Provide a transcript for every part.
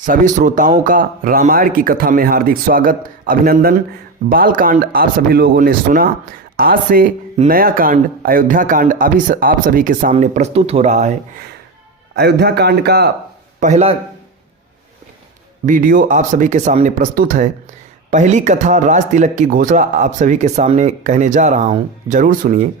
सभी श्रोताओं का रामायण की कथा में हार्दिक स्वागत, अभिनंदन। बालकांड आप सभी लोगों ने सुना। आज से नया कांड अयोध्या कांड अभी आप सभी के सामने प्रस्तुत हो रहा है। अयोध्या कांड का पहला वीडियो आप सभी के सामने प्रस्तुत है। पहली कथा राज तिलक की घोषणा आप सभी के सामने कहने जा रहा हूँ, जरूर सुनिए।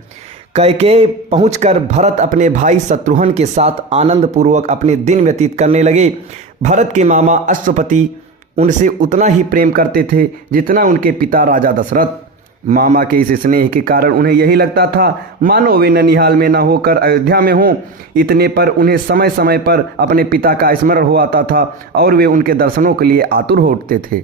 कैकेयी पहुंचकर भरत अपने भाई शत्रुघ्न के साथ आनंद पूर्वक अपने दिन व्यतीत करने लगे। भरत के मामा अश्वपति उनसे उतना ही प्रेम करते थे जितना उनके पिता राजा दशरथ। मामा के इस स्नेह के कारण उन्हें यही लगता था मानो वे ननिहाल में न होकर अयोध्या में हों। इतने पर उन्हें समय समय पर अपने पिता का स्मरण हो आता था और वे उनके दर्शनों के लिए आतुर हो उठते थे।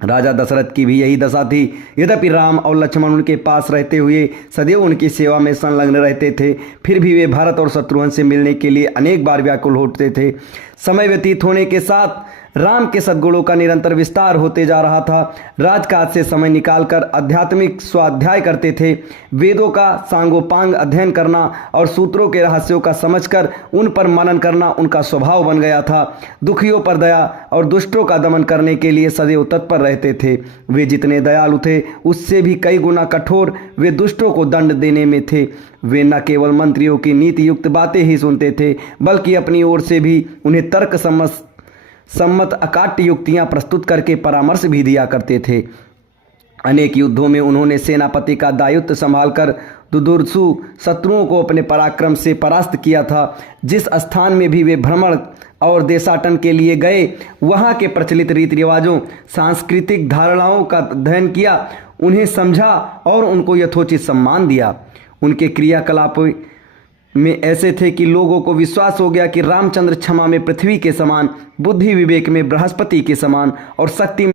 राजा दशरथ की भी यही दशा थी। यद्यपि राम और लक्ष्मण उनके पास रहते हुए सदैव उनकी सेवा में संलग्न रहते थे, फिर भी वे भरत और शत्रुघ्न से मिलने के लिए अनेक बार व्याकुल होते थे। समय व्यतीत होने के साथ राम के सद्गुणों का निरंतर विस्तार होते जा रहा था। राजकाज से समय निकालकर आध्यात्मिक स्वाध्याय करते थे। वेदों का सांगोपांग अध्ययन करना और सूत्रों के रहस्यों का समझकर उन पर मनन करना उनका स्वभाव बन गया था। दुखियों पर दया और दुष्टों का दमन करने के लिए सदैव तत्पर रहते थे। वे जितने दयालु थे उससे भी कई गुना कठोर वे दुष्टों को दंड देने में थे। वे न केवल मंत्रियों की नीति युक्त बातें ही सुनते थे, बल्कि अपनी ओर से भी उन्हें तर्क सम्मत अकाट्य युक्तियां प्रस्तुत करके परामर्श भी दिया करते थे। अनेक युद्धों में उन्होंने सेनापति का दायित्व संभालकर दुर्धर्षु शत्रुओं को अपने पराक्रम से परास्त किया था। जिस स्थान में भी वे भ्रमण और देशाटन के लिए गए, वहाँ के प्रचलित रीति रिवाजों, सांस्कृतिक धारणाओं का अध्ययन किया, उन्हें समझा और उनको यथोचित सम्मान दिया। उनके क्रियाकलाप में ऐसे थे कि लोगों को विश्वास हो गया कि रामचंद्र क्षमा में पृथ्वी के समान, बुद्धि विवेक में बृहस्पति के समान और शक्ति